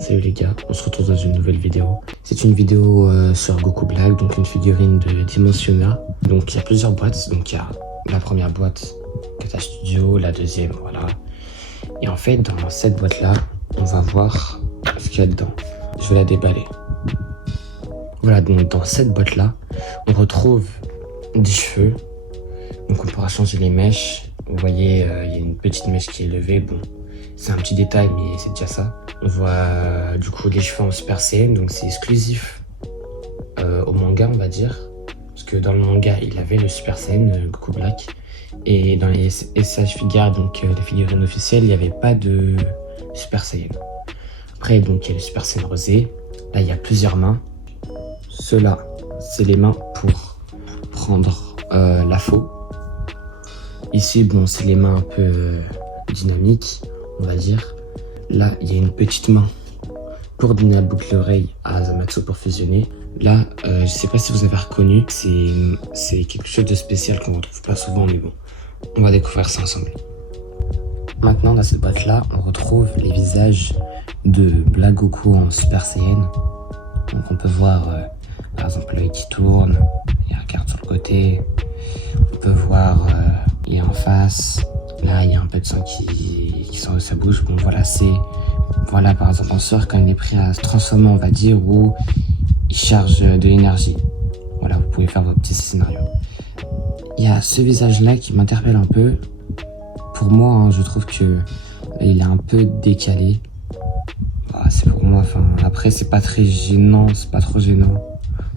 Salut les gars, on se retrouve dans une nouvelle vidéo. C'est une vidéo sur Goku Black, donc une figurine de Dimensiona. Donc il y a plusieurs boîtes, donc il y a la première boîte Kata Studio, la deuxième, voilà. Et en fait, dans cette boîte-là, on va voir ce qu'il y a dedans. Je vais la déballer. Voilà, donc dans cette boîte-là, on retrouve des cheveux. Donc on pourra changer les mèches. Vous voyez, il y a une petite mèche qui est levée, bon. C'est un petit détail, mais c'est déjà ça. On voit du coup les cheveux en Super Saiyan, donc c'est exclusif au manga, on va dire. Parce que dans le manga, il avait le Super Saiyan, Goku Black. Et dans les SH Figures, donc les figurines officielles, il n'y avait pas de Super Saiyan. Après, donc il y a le Super Saiyan rosé. Là, il y a plusieurs mains. Ceux-là, c'est les mains pour prendre la faux. Ici, bon, c'est les mains un peu dynamiques, on va dire. Là, il y a une petite main pour donner la boucle d'oreille à Zamasu pour fusionner. Là, je sais pas si vous avez reconnu, c'est quelque chose de spécial qu'on retrouve pas souvent, mais bon, on va découvrir ça ensemble. Maintenant, dans cette boîte-là, on retrouve les visages de Black Goku en Super Saiyan. Donc on peut voir, par exemple, l'œil qui tourne, il regarde sur le côté. On peut voir, il est en face. Là, il y a un peu de sang qui sort de sa bouche. Bon, voilà, voilà, par exemple, on sort quand il est prêt à se transformer, on va dire, ou il charge de l'énergie. Voilà, vous pouvez faire vos petits scénarios. Il y a ce visage-là qui m'interpelle un peu. Pour moi, hein, je trouve que il est un peu décalé. Bah, c'est pour moi, enfin, après, c'est pas très gênant, c'est pas trop gênant.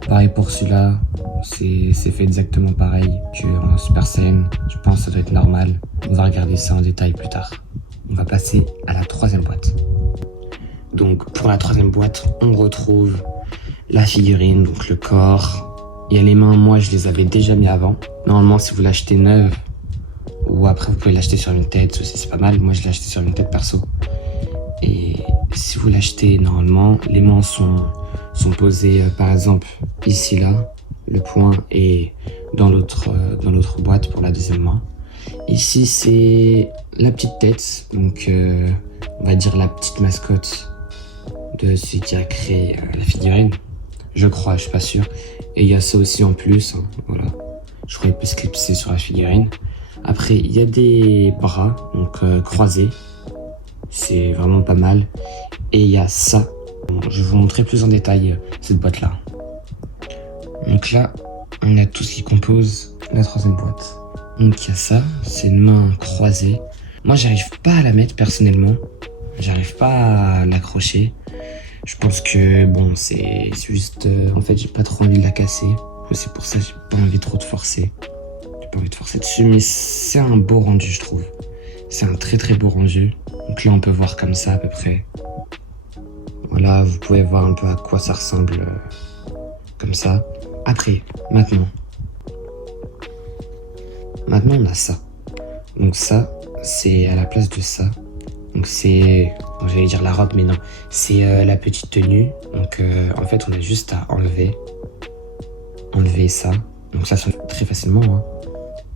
Pareil pour celui-là, c'est fait exactement pareil qu'en Super Saiyan. Je pense que ça doit être normal. On va regarder ça en détail plus tard. On va passer à la troisième boîte. Donc pour la troisième boîte, on retrouve la figurine, donc le corps. Il y a les mains, moi je les avais déjà mis avant. Normalement si vous l'achetez neuve, ou après vous pouvez l'acheter sur une tête, aussi c'est pas mal. Moi je l'ai acheté sur une tête perso. Et si vous l'achetez normalement, les mains sont posées par exemple ici là. Le point est dans l'autre boîte pour la deuxième main. Ici c'est la petite tête, donc on va dire la petite mascotte de celui qui a créé la figurine. Je crois, je suis pas sûr. Et il y a ça aussi en plus, hein, voilà. Je crois qu'il peut se clipser sur la figurine. Après il y a des bras, donc croisés. C'est vraiment pas mal. Et il y a ça. Bon, je vais vous montrer plus en détail cette boîte là. Donc là, on a tout ce qui compose la troisième boîte. Donc il y a ça, c'est une main croisée. Moi, j'arrive pas à la mettre personnellement. J'arrive pas à l'accrocher. Je pense que bon, c'est juste... en fait, j'ai pas trop envie de la casser. C'est pour ça que j'ai pas envie trop de forcer. J'ai pas envie de forcer dessus, mais c'est un beau rendu, je trouve. C'est un très très beau rendu. Donc là, on peut voir comme ça à peu près. Voilà, vous pouvez voir un peu à quoi ça ressemble comme ça. Après, maintenant, on a ça. Donc ça, c'est à la place de ça. Donc c'est, bon, j'allais dire la robe, mais non. C'est la petite tenue. Donc en fait, on a juste à enlever ça. Donc ça se fait très facilement. Hein.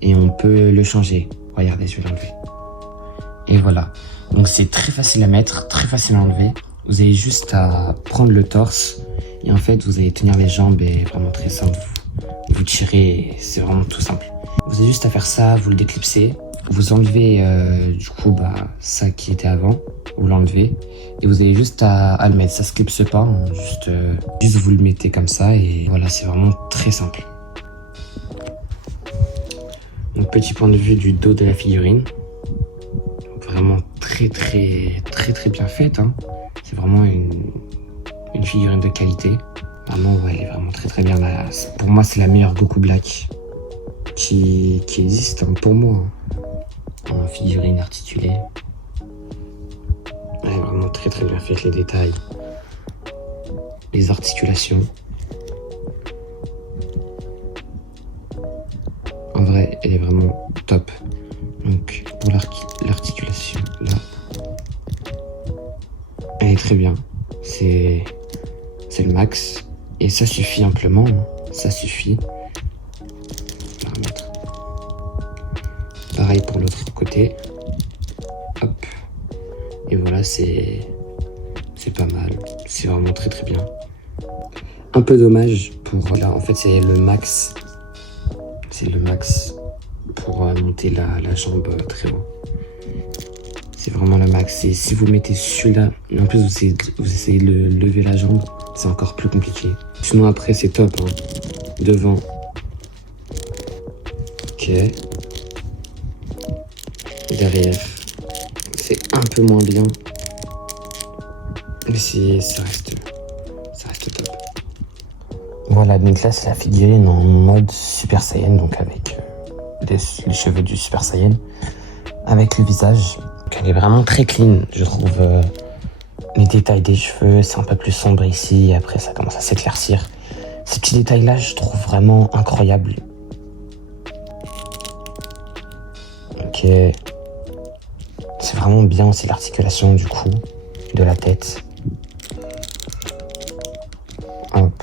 Et on peut le changer. Regardez, je vais l'enlever. Et voilà. Donc c'est très facile à mettre, très facile à enlever. Vous avez juste à prendre le torse. Et en fait, vous allez tenir les jambes et vraiment très simple. Vous tirez, c'est vraiment tout simple. Vous avez juste à faire ça, vous le déclipsez. Vous enlevez du coup ça qui était avant. Vous l'enlevez. Et vous avez juste à le mettre. Ça se clipse pas. Hein, juste vous le mettez comme ça. Et voilà, c'est vraiment très simple. Donc petit point de vue du dos de la figurine. Donc, vraiment très bien faite. Hein. C'est vraiment une figurine de qualité. Vraiment, ouais, elle est vraiment très bien. Là, pour moi, c'est la meilleure Goku Black qui existe, hein, pour moi. En figurine articulée. Elle est vraiment très bien faite, les détails. Les articulations. En vrai, elle est vraiment top. Donc, pour l'articulation, là, elle est très bien. C'est le max. Et ça suffit amplement. Hein. Ça suffit. On va remettre. Pareil pour l'autre côté. Hop. Et voilà, c'est c'est pas mal, c'est vraiment très très bien. Un peu dommage pour là, en fait c'est le max. C'est le max pour monter la jambe très haut. C'est vraiment le max. Et si vous mettez celui-là, en plus vous essayez de lever la jambe, c'est encore plus compliqué. Sinon après c'est top, hein. Devant. Ok. Derrière. C'est un peu moins bien. Mais ça reste top. Voilà, donc là c'est la figurine en mode Super Saiyan, donc avec les cheveux du Super Saiyan, avec le visage. Donc elle est vraiment très clean, je trouve. Les détails des cheveux, c'est un peu plus sombre ici, et après ça commence à s'éclaircir. Ces petits détails-là, je trouve vraiment incroyables. Ok. C'est vraiment bien aussi l'articulation du cou, de la tête. Hop.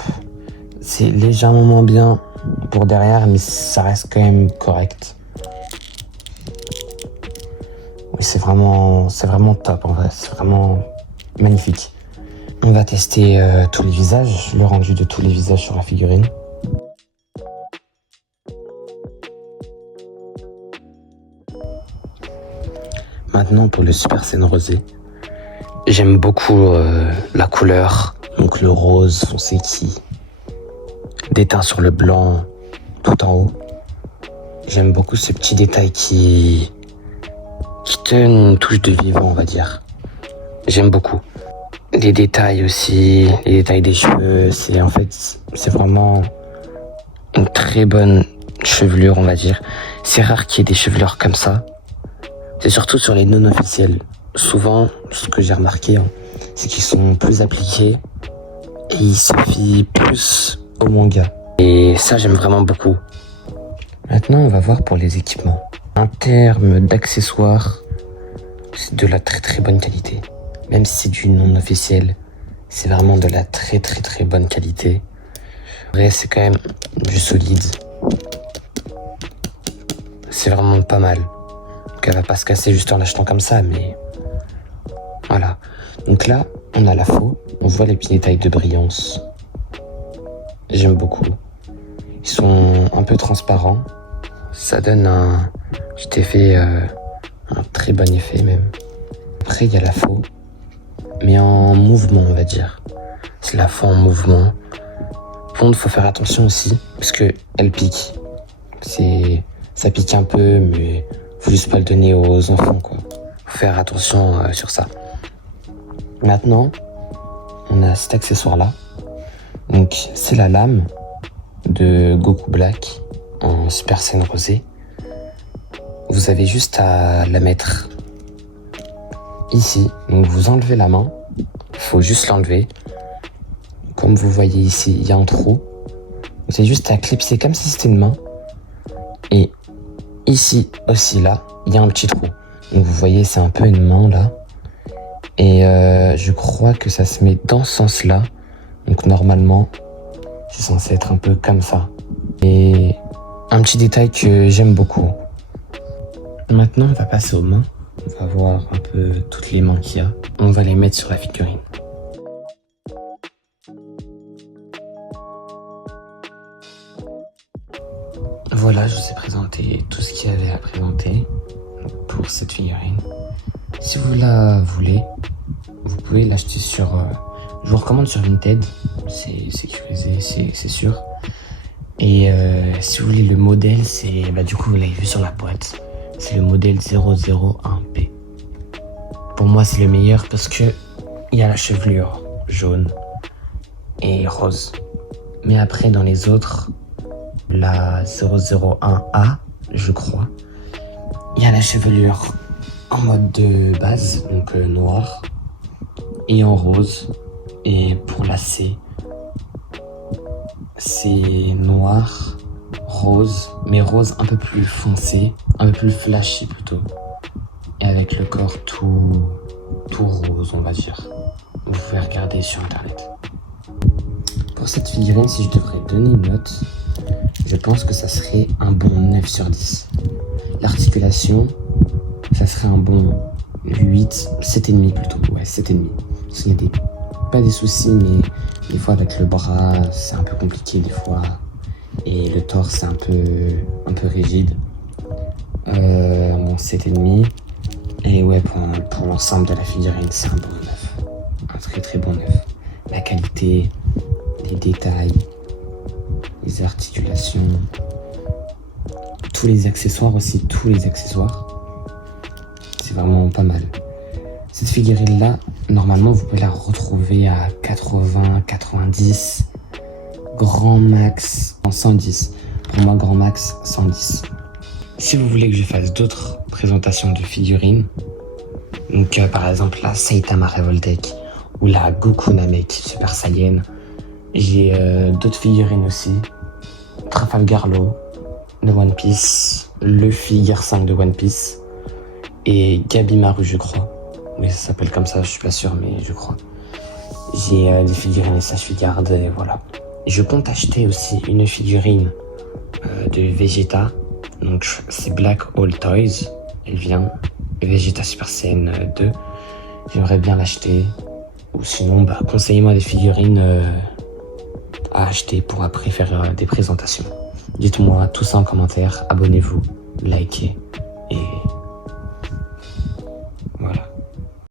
C'est légèrement moins bien pour derrière, mais ça reste quand même correct. Oui, c'est vraiment top en vrai, c'est vraiment magnifique. On va tester tous les visages, le rendu de tous les visages sur la figurine. Maintenant pour le Super Saiyan rosé. J'aime beaucoup la couleur, donc le rose foncé qui déteint sur le blanc tout en haut. J'aime beaucoup ce petit détail qui donne une touche de vivant, on va dire. J'aime beaucoup. Les détails aussi, les détails des cheveux, c'est vraiment une très bonne chevelure, on va dire. C'est rare qu'il y ait des chevelures comme ça. C'est surtout sur les non officiels. Souvent, ce que j'ai remarqué, hein, c'est qu'ils sont plus appliqués et ils se fient plus au manga. Et ça, j'aime vraiment beaucoup. Maintenant, on va voir pour les équipements. En termes d'accessoires, c'est de la très très bonne qualité. Même si c'est du non officiel, c'est vraiment de la très très très bonne qualité. En vrai, c'est quand même du solide. C'est vraiment pas mal. Donc elle va pas se casser juste en l'achetant comme ça, mais voilà. Donc là, on a la faux. On voit les petits détails de brillance. J'aime beaucoup. Ils sont un peu transparents. Ça donne un petit effet, un très bon effet même. Après, il y a la faux, mais en mouvement, on va dire. C'est la faux en mouvement. Par contre, faut faire attention aussi, parce que elle pique. Ça pique un peu, mais faut juste pas le donner aux enfants, quoi. Faut faire attention sur ça. Maintenant, on a cet accessoire-là. Donc, c'est la lame de Goku Black en Super Saiyan rosé. Vous avez juste à la mettre ici. Donc, vous enlevez la main. Il faut juste l'enlever. Comme vous voyez ici, il y a un trou. Vous avez juste à clipser comme si c'était une main. Et ici aussi, là, il y a un petit trou. Donc, vous voyez, c'est un peu une main, là. Et je crois que ça se met dans ce sens-là. Donc, normalement, c'est censé être un peu comme ça. Et un petit détail que j'aime beaucoup. Maintenant, on va passer aux mains. On va voir un peu toutes les mains qu'il y a. On va les mettre sur la figurine. Voilà, je vous ai présenté tout ce qu'il y avait à présenter pour cette figurine. Si vous la voulez, vous pouvez l'acheter sur... je vous recommande sur Vinted. C'est sécurisé, c'est sûr. Et si vous voulez le modèle, c'est... du coup, vous l'avez vu sur la boîte. C'est le modèle 001P. Pour moi, c'est le meilleur parce que il y a la chevelure jaune et rose. Mais après, dans les autres, la 001A, je crois, il y a la chevelure en mode de base, donc noir, et en rose. Et pour la C, c'est noir, rose, mais rose un peu plus foncé, un peu plus flashy plutôt. Et avec le corps tout rose, on va dire. Vous pouvez regarder sur internet. Pour cette figurine, si je devrais donner une note, je pense que ça serait un bon 9 sur 10. L'articulation, ça serait un bon 8, 7,5 plutôt. Ouais, 7,5. Il y a des pas des soucis, mais des fois avec le bras, c'est un peu compliqué des fois. Et le torse, c'est un peu rigide. Bon, 7,5. Et ouais, pour l'ensemble de la figurine, c'est un bon neuf. Un très très bon neuf. La qualité, les détails, les articulations, tous les accessoires aussi, c'est vraiment pas mal. Cette figurine-là, normalement, vous pouvez la retrouver à 80, 90, grand max en 110. Pour moi, grand max 110. Si vous voulez que je fasse d'autres présentations de figurines, donc par exemple la Saitama Revoltech ou la Goku Namek Super Saiyan, j'ai d'autres figurines aussi, Trafalgar Law de One Piece, Luffy Gear 5 de One Piece et Gabimaru, je crois. Oui, ça s'appelle comme ça, je suis pas sûr, mais je crois. J'ai des figurines SH Figard et voilà. Je compte acheter aussi une figurine de Vegeta. Donc c'est Black All Toys. Elle vient. Vegeta Super Saiyan 2. J'aimerais bien l'acheter. Ou sinon, conseillez-moi des figurines à acheter pour après faire des présentations. Dites-moi tout ça en commentaire. Abonnez-vous, likez et